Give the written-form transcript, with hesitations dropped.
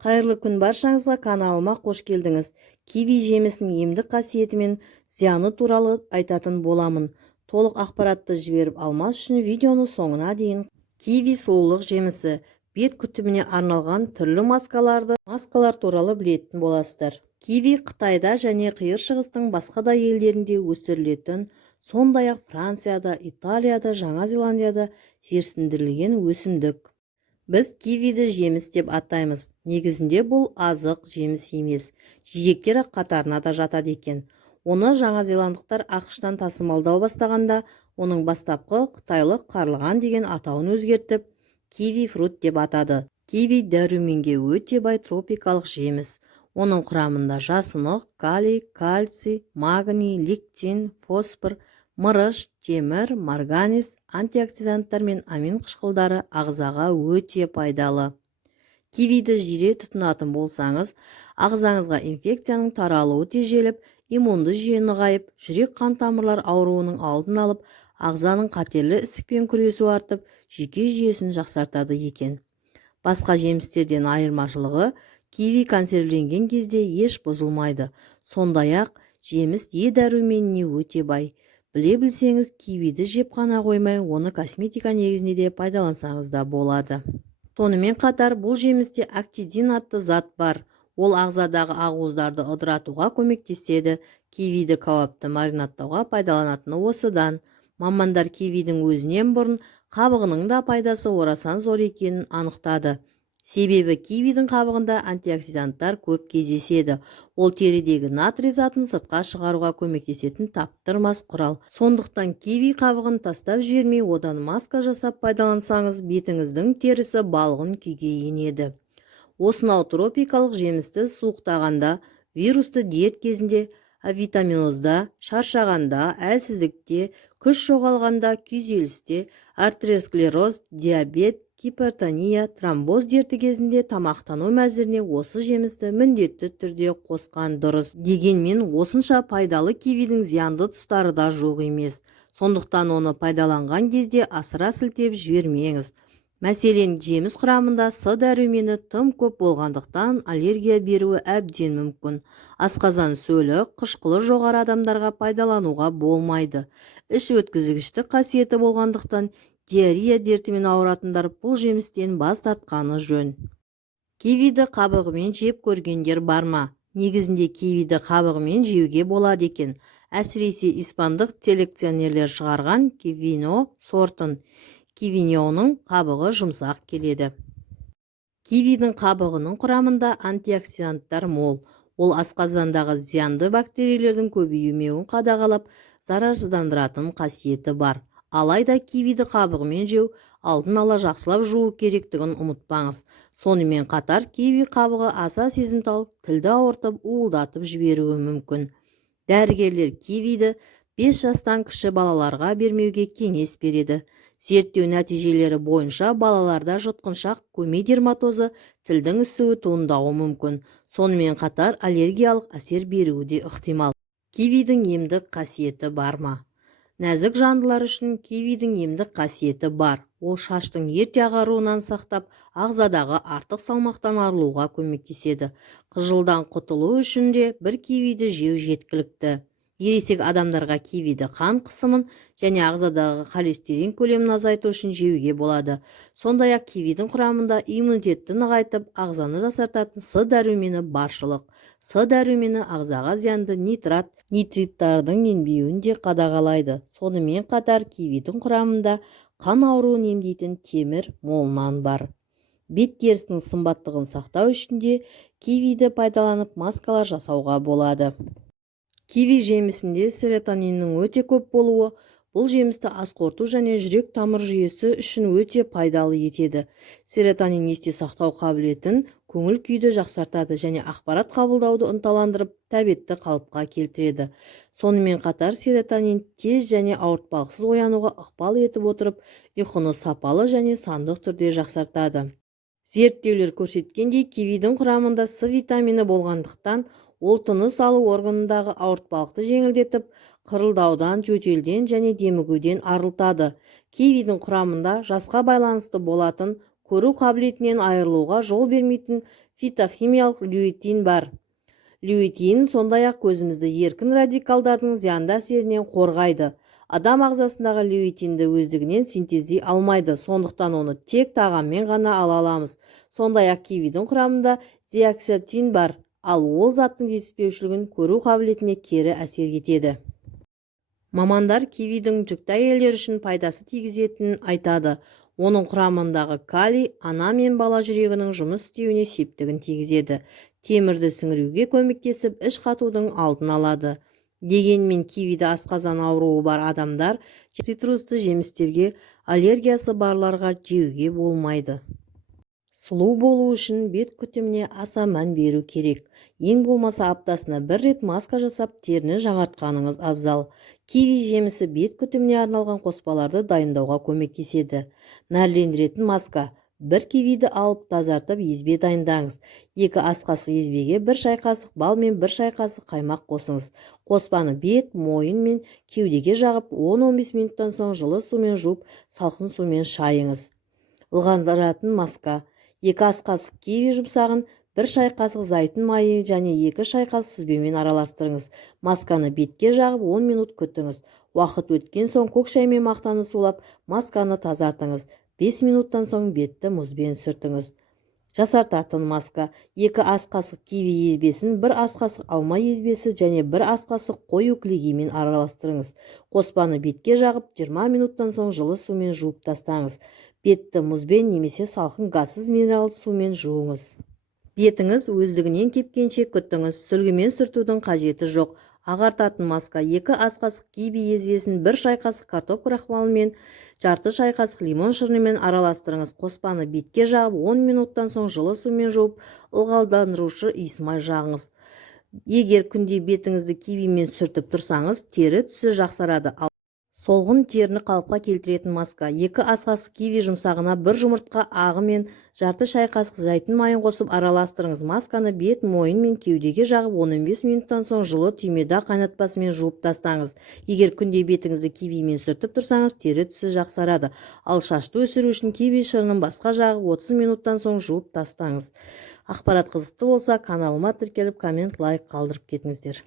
Қайырлы күн баршаңызға, каналыма қош келдіңіз. Киви жемісінің емдік қасиеті мен зияны туралы айтатын боламын. Толық ақпаратты жіберіп алмас үшін видеоны соңына дейін. Киви сұлулық жемісі. Бет күтіміне арналған түрлі маскалар туралы білетін боласыздар. Киви Қытайда және қиыр шығыстың басқа да елдерінде өсірілетін, сондай-ақ Францияда, Италияда, Жаңа Зеландияда жерсіндірілген өсімдік. Біз кивиді жеміс деп атаймыз. Негізінде бұл азық жеміс емес, жидектер қатарына да жатады екен. Оны жаңа зеландықтар ақш-тан тасымалдау бастағанда, оның бастапқы қытайлық қарлыған деген атауын өзгертіп, киви фрут деп атады. Киви дәруменге өте бай тропикалық жеміс. Оның құрамында жасұнық, калий, кальций, магний, лектин, фосфор, мырыш, темір, марганец, антиоксиданттар мен амин қышқылдары ағзаға өте пайдалы. Кивиді жиі тұтынатын болсаңыз, ағзаңызға инфекцияның таралуы тежеліп, иммунды жүйе нығайып, жүрек-қан тамырлар ауруының алдын алып, ағзаның қатерлі ісікпен күресу артып, жүйке жүйесін жақсартады екен. Басқа жемістерден айырмашылығы, киви консервіленген кезде еш бұзылмайды. Сондай-ақ, жеміс Е дәруменіне өте бай. Біле білсеңіз, кивиді жеп қана қоймай, оны косметика негізінде де пайдалансаңыз да болады. Сонымен қатар, бұл жемісте актидин атты зат бар. Ол ағзадағы ақуыздарды ыдыратуға көмектеседі. Кивиді кәуапты маринадтауға пайдаланатыны осыдан. Мамандар кивидің өзінен бұрын қабығының да пайдасы орасан зор екенін анықтады. Себебі кивидің қабығында антиоксиданттар көп кездеседі. Ол терідегі натрий затын сыртқа шығаруға көмектесетін таптырмас құрал. Сондықтан киви қабығын тастап жібермей, одан маска жасап пайдалансаңыз, бетіңіздің терісі балғын күйге енеді. Осынау тропикалық жемісті суықтағанда, вирусты дерт кезінде, авитаминозда, шаршағанда, әлсіздікте, күш жоғалғанда, күйзелісте, артериосклероз, диабет, гипертония, тромбоз дерті кезінде тамақтану мәзіріне осы жемісті міндетті түрде қосқан дұрыс. Дегенмен осынша пайдалы кивидің зиянды тұстары да жоқ емес. Сондықтан оны пайдаланған кезде асыра сілтеп жібермеңіз. Мәселен, жеміс құрамында С дәрумені тым көп болғандықтан аллергия беруі әбден мүмкін. Асқазан сөлі, қышқылы жоғары адамдарға пайдалануға болмайды. Іш өткізгіштік қасиеті болғандықтан диарея дертімен ауыратындар бұл жемістен бас тартқаны жөн. Кивиді қабығымен жеп көргендер бар ма? Негізінде кивиді қабығымен жеуге болады екен. Әсіресе испандық селекционерлер шығарған кивино сортын. Кивиньоның қабығы жұмсақ келеді. Кивидің қабығының құрамында антиоксиданттар мол. Ол асқазандағы зиянды бактериялердің көбеймеуін қадағалап, зарарсыздандыратын қасиеті бар. Алайда кивиді қабығымен жеу алдын ала жақсылап жуу керектігін ұмытпаңыз. Сонымен қатар киви қабығы аса сезімтал, тілді ауыртып, уылдатып жіберуі мүмкін. Дәрігерлер кивиді 5 жастан кіші балаларға бермеуге кеңес береді. Зерттеу нәтижелері бойынша балаларда жұтқыншақ көмей дерматозы, тілдің ісуі туындауы мүмкін. Сонымен қатар аллергиялық әсер беруі де ықтимал. Кивидің емдік қасиеті бар ма? Нәзік жандылар үшін кивидің емдік қасиеті бар. Ол шаштың ерте ағаруынан сақтап, ағзадағы артық салмақтан арылуға көмектеседі. Қыжылдан құтылу үшін де бір кивиді жеу жеткілікті. Ересек адамдарға кивиді қан қысымын және ағзадағы холестерин көлемін азайту үшін жеуге болады. Сондай-ақ кивидің құрамында иммунитетті нығайтып, ағзаны жасартатын С дәрумені баршылық. С дәрумені ағзаға зиянды нитриттардың енбеуін де қадағалайды. Сонымен қатар кивидің құрамында қан ауруын емдейтін темір молынан бар. Бет терісінің сымбаттығын сақтау үшін де кивиді пайдаланып маскалар жасауға болады. Киви жемісінде серотониннің өте көп болуы бұл жемісті асқорту және жүрек тамыр жүйесі үшін өте пайдалы етеді. Серотонин есте сақтау қабілетін, көңіл күйді жақсартады және ақпарат қабылдауды ынталандырып, тәбетті қалыпқа келтіреді. Сонымен қатар серотонин тез және ауыртпалықсыз оянуға ықпал етіп отырып, ұйқыны сапалы және сандық түрде жақсартады. Зерттеулер көрсеткендей, кивидің құрамында С витамині болғандықтан, ол тыныс алу органындағы ауыртпалықты жеңілдетіп, қырылдаудан, жөтелден және демігуден арылтады. Кивидің құрамында жасқа байланысты болатын, көру қабілетінен айырылуға жол бермейтін фитохимиялық люитин бар. Люитин сондай-ақ көзімізді еркін радикалдардың зиянды әсерінен қорғайды. Адам ағзасындағы люитинді өздігінен синтездей алмайды, сондықтан оны тек тағаммен ғана ала аламыз. Сондай-ақ кивидің құрамында зеаксантин бар, ал ол заттың жетіспеушілігін көру қабілетіне кері әсер етеді. Мамандар кивидің жүкті әйелдер үшін пайдасы тигізетінін айтады. Оның құрамындағы калий ана мен бала жүрегінің жұмыс істеуіне септігін тигізеді. Темірді сіңіруге көмектесіп, іш қатудың алдын алады. Дегенмен кивиді асқазан ауруы бар адамдар цитрусты жемістерге аллергиясы барларға жеуге болмайды. Сұлу болу үшін бет күтіміне аса мән беру керек. Ең болмаса аптасына бір рет маска жасап, теріні жаңартқаныңыз абзал. Киви жемісі бет күтіміне арналған қоспаларды дайындауға көмектеседі. Нәрлендіретін маска. Бір кивиді алып тазартып езбе дайындаңыз. 2 ас қасық езбеге 1 шай қасық бал мен 1 шай қасық қаймақ қосыңыз. Қоспаны бет, мойын мен кеудеге жағып, 10-15 минуттан соң жылы сумен жуып, салқын сумен шайыңыз. Ылғалдыратын маска. 2 ас қасық киви жұмсағын 1 шай қасық зайтын майы және 2 шай қасық сүзбемен араластырыңыз. Масканы бетке жағып 10 минут күтіңіз. Уақыт өткен соң көк шаймен мақтаны сулап, масканы тазартыңыз. 5 минуттан соң бетті мұзбен сүртіңіз. Жасартатын маска. 2 ас қасық киви езбесін 1 ас қасық алма езбесі және 1 ас қасық қою кілегеймен араластырыңыз. Қоспаны бетке жағып 20 минуттан соң жылы сумен жуып тастаңыз. Бетті мұзбен немесе салқын газсыз минералды сумен жуыңыз. Бетіңіз өздігінен кепкенше күтіңіз. Сүлгімен сүртудің қажеті жоқ. Ағартатын маска. 2 ас қасық киви езбесін 1 шай қасық картоп крахмалымен жарты шай қасық лимон шырынымен араластырыңыз. Қоспаны бетке жағып 10 минуттан соң жылы сумен жуып, ылғалдандырушы иісмай жағыңыз. Егер күнде бетіңізді кивимен сүртіп тұрсаңыз, тері түсі жақсарады. Солғын теріні қалыпқа келтіретін маска. 2 ас қасық киви жұмсағына 1 жұмыртқа ағы мен жарты шай қасық зайтын майын қосып араластырыңыз. Масканы бет, мойын мен кеудеге жағып 15 минуттан соң жылы түймедақ қайнатпасымен жуып тастаңыз. Егер күнде бетіңізді кивимен сүртіп тұрсаңыз, тері түсі жақсарады. Ал шашты өсіру үшін киви шырынын басқа жағып 30 минуттан соң жуып тастаңыз. Ақпарат қызықты болса, каналыма тіркеліп, коммент, лайк қалдырып кетіңіздер.